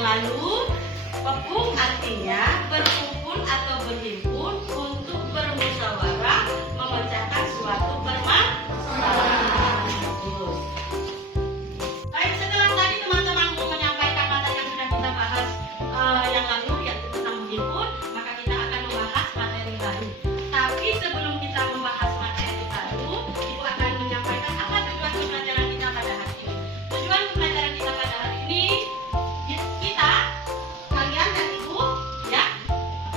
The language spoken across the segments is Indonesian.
lalu, pepung artinya berkumpul atau berhimpun untuk bermusyawarah memecahkan suatu permasalahan. Baik, setelah tadi teman-teman menyampaikan materi yang sudah kita bahas yang lalu, yaitu tentang menghimpun, maka kita akan membahas materi baru. Tapi sebelum kita membahas materi baru, Ibu akan menyampaikan apa tujuan pembelajaran kita pada hari ini. Tujuan pembelajaran kita pada hari ini, kita, kalian dan Ibu, ya,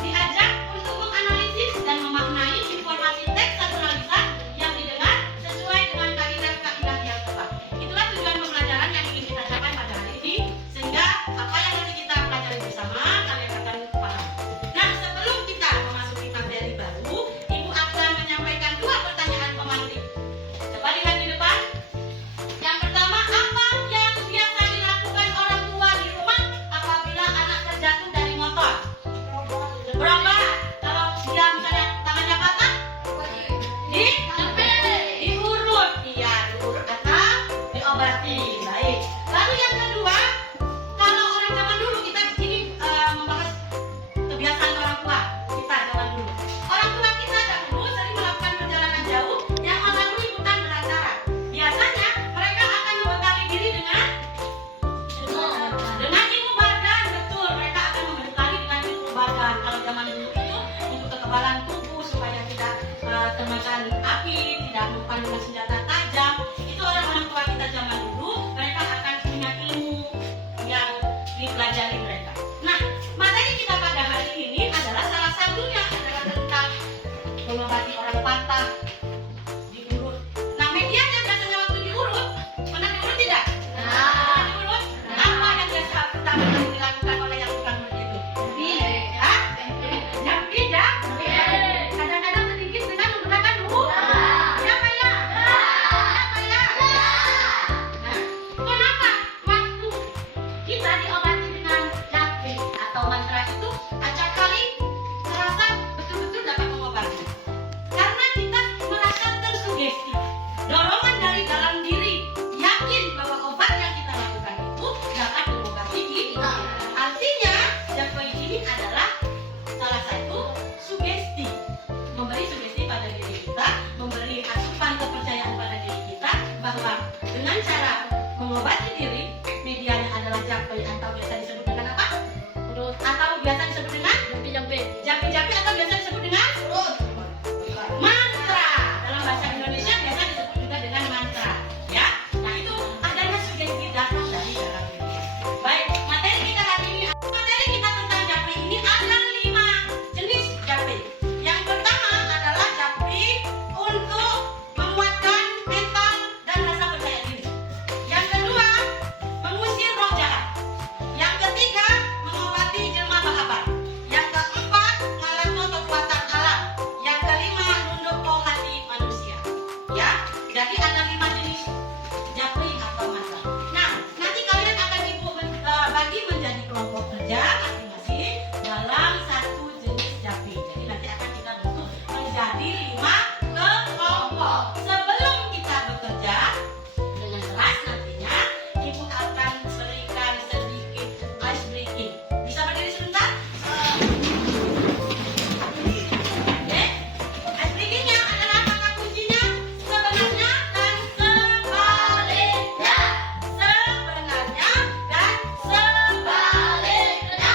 diajak untuk menganalisis dan memaknai informasi teks atau tulisan yang didengar sesuai dengan kaidah-kaidah yang tepat. Itulah tujuan pembelajaran yang ingin kita capai pada hari ini, sehingga apa yang nanti kita pelajari bersama kalian akan paham. Nah, sebelum kita memasuki materi baru, Ibu akan menyampaikan dua pertanyaan pemantik. Coba lihat di depan. Yang pertama, apa yang biasa dilakukan orang tua di rumah apabila anak terjatuh dari motor? Berobat. Kalau dia misalnya tangannya patah, diurut. Iya, diurut atau diobati. Baik. Lalu yang kedua, kalau orang zaman dulu, kita ini membahas kebiasaan orang tua kita zaman dulu. Orang tua kita dahulu sering melakukan perjalanan jauh yang melalui hutan belantara. Biasanya mereka akan membekali diri dengan ilmu badan. Betul, mereka akan membekali dengan ilmu badan. Kalau zaman dulu itu untuk kekebalan tubuh supaya tidak termakan api, tidak merupakan dengan senjata tajam. Itu orang-orang tua kita zaman dulu, mereka akan punya ilmu yang dipelajari mereka. Nah, materi kita pada hari ini adalah salah satunya adalah tentang mengobati orang patah, diurut. Nah, medianya biasanya waktu diurut, pernah diurut tidak? Pernah diurut? Apa yang biasa pertama kali dilakukan oleh yang tukang urut itu? Hah? Jampi, ya? Kadang-kadang sedikit dengan menggunakan siapa ya? Siapa ya? Nah, kenapa waktu kita diobati dengan jampi atau mantra itu acap kali terasa betul-betul dapat mengobati? Karena kita merasa tersugesti, dorongan dari dalam diri, yakin bahwa obat yang kita lakukan itu dapat mengobati kita. Artinya, jampi ini adalah salah satu sugesti, memberi sugesti pada diri kita, memberi asupan kepercayaan pada diri kita bahwa dengan cara mengobati diri, medianya adalah jampi atau biasa disebut dengan apa? Atau biasa disebut dengan jampi-jampi atau biasa disebut dengan mantra. Dalam bahasa Indonesia biasa disebut juga dengan mantra, ya. Nah, itu adanya sugesti datang dari dalam diri. Baik, materi kita hari ini, materi kita tentang jampi ini ada 5 jenis jampi. Yang pertama adalah jampi untuk menguatkan mental dan rasa percaya diri. Yang kedua, mengusir roh jahat. Yang ketiga, mengobati jelma bahabat. Yang keempat, ngalatno kekuatan alam. Yang kelima, nunduk hati manusia. Ya, jadi ada 5 jenis jampi atau mantra. Nah, nanti kalian akan Ibu bagi menjadi kelompok kerja masing-masing dalam satu jenis jampi. Jadi nanti akan kita bentuk menjadi 5 kelompok. Sebelum kita bekerja dengan keras nantinya, Ibu akan berikan sedikit ice breaking. Bisa berdiri sebentar? Oke. Ice breakingnya adalah kata kuncinya sebenarnya dan sebaliknya. Sebenarnya dan sebaliknya.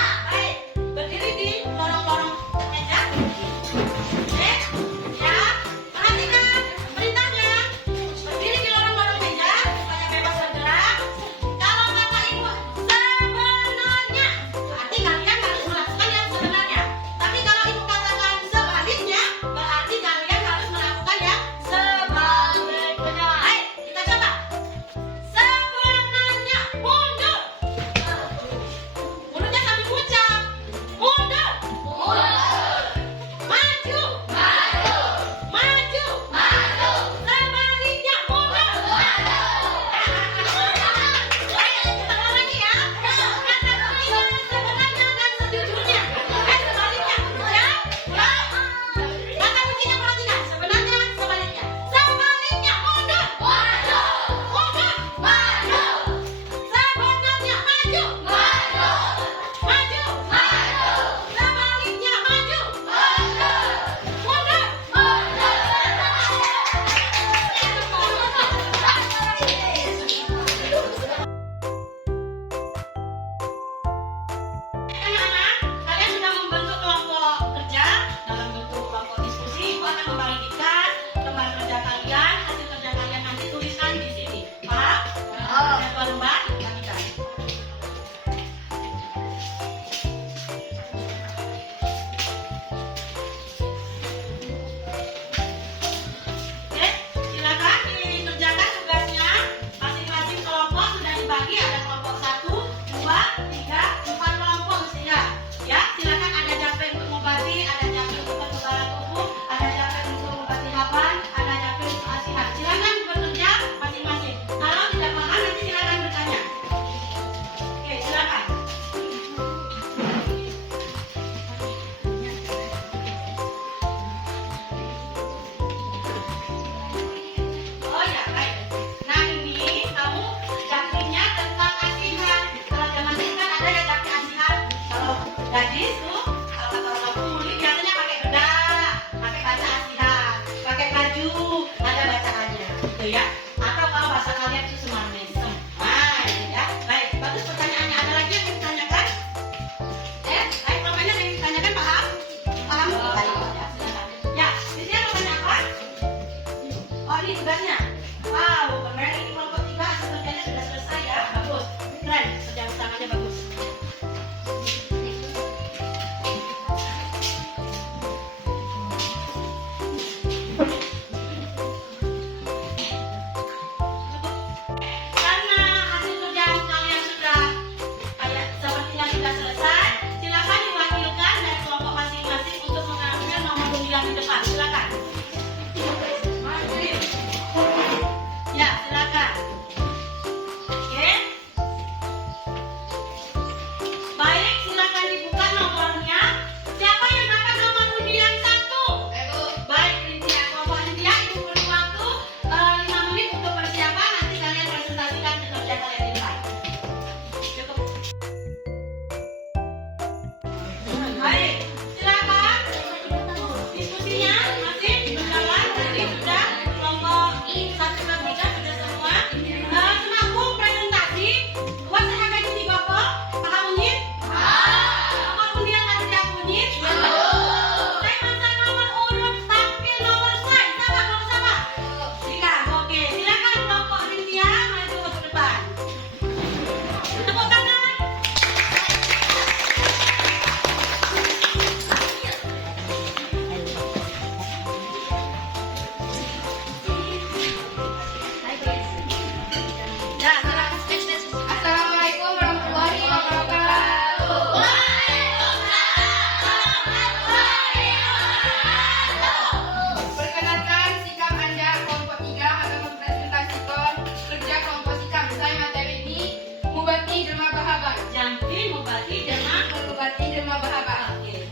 bahaba. Jampi mengobati jelma. Mengobati jelma bahaba. Oke.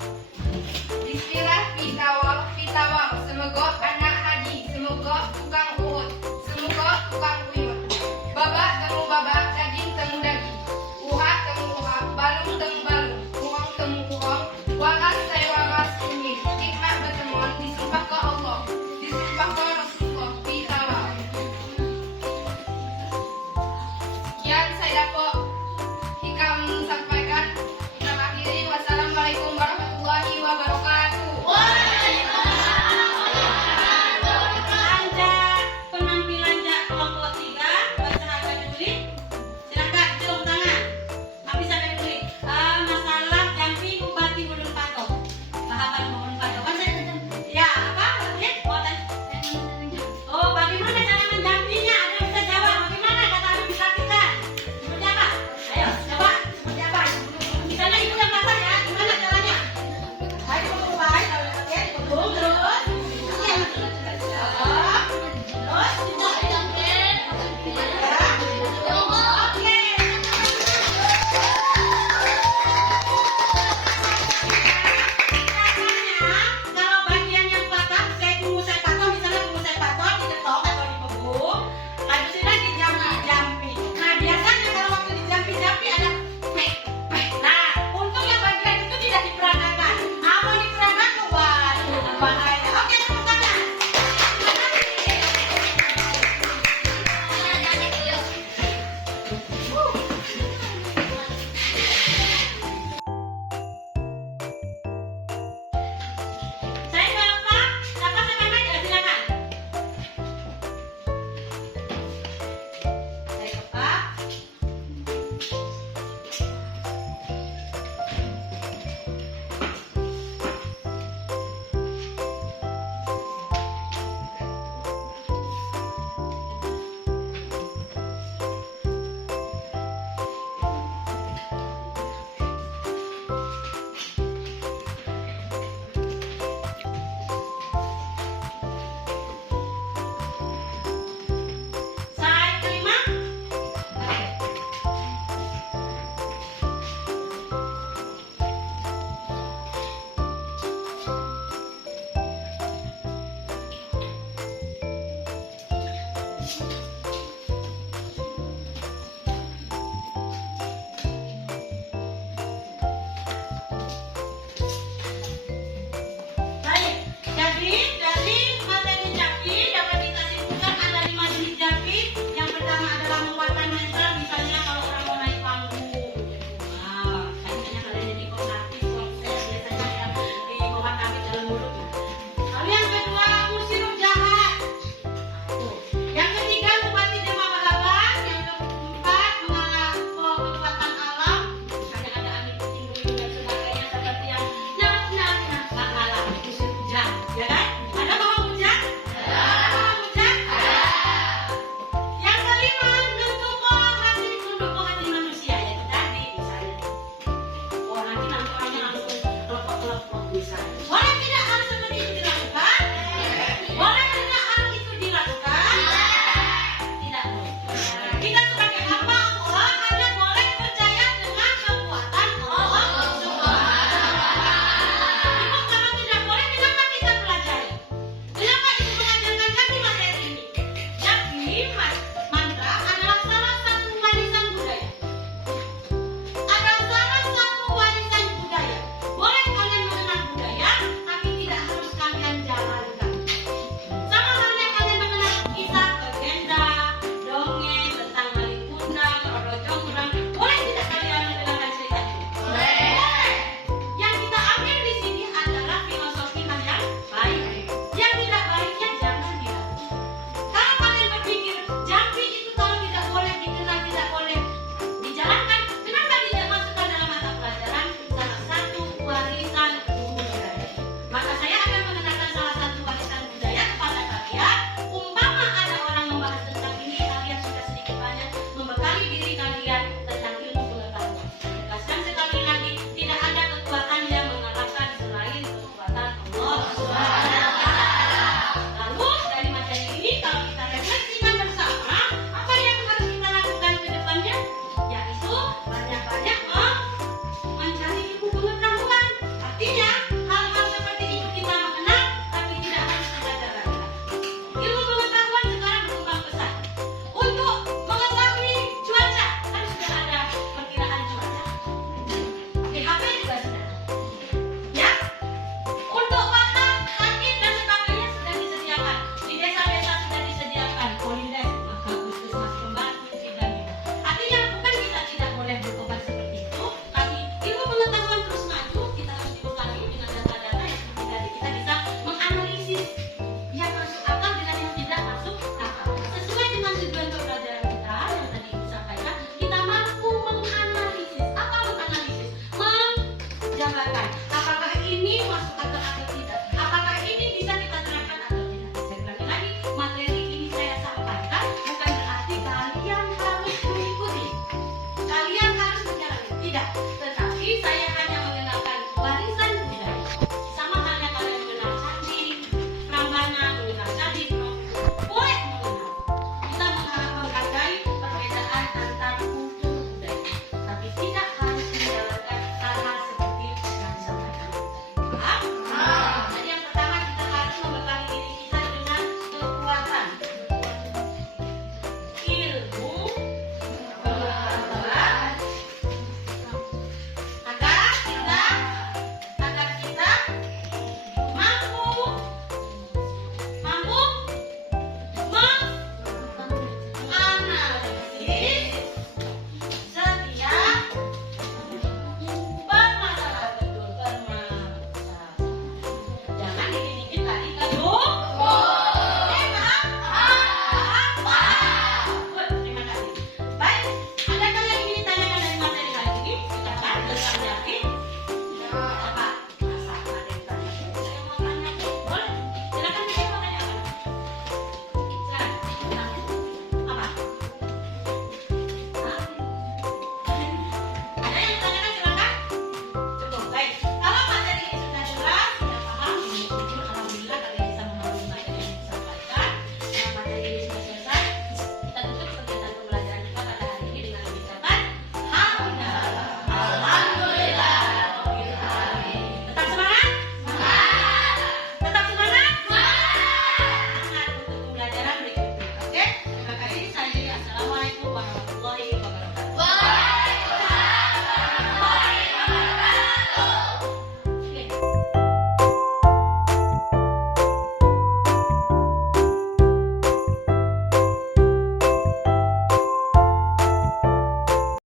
Bismillah pitawang pitawang semoga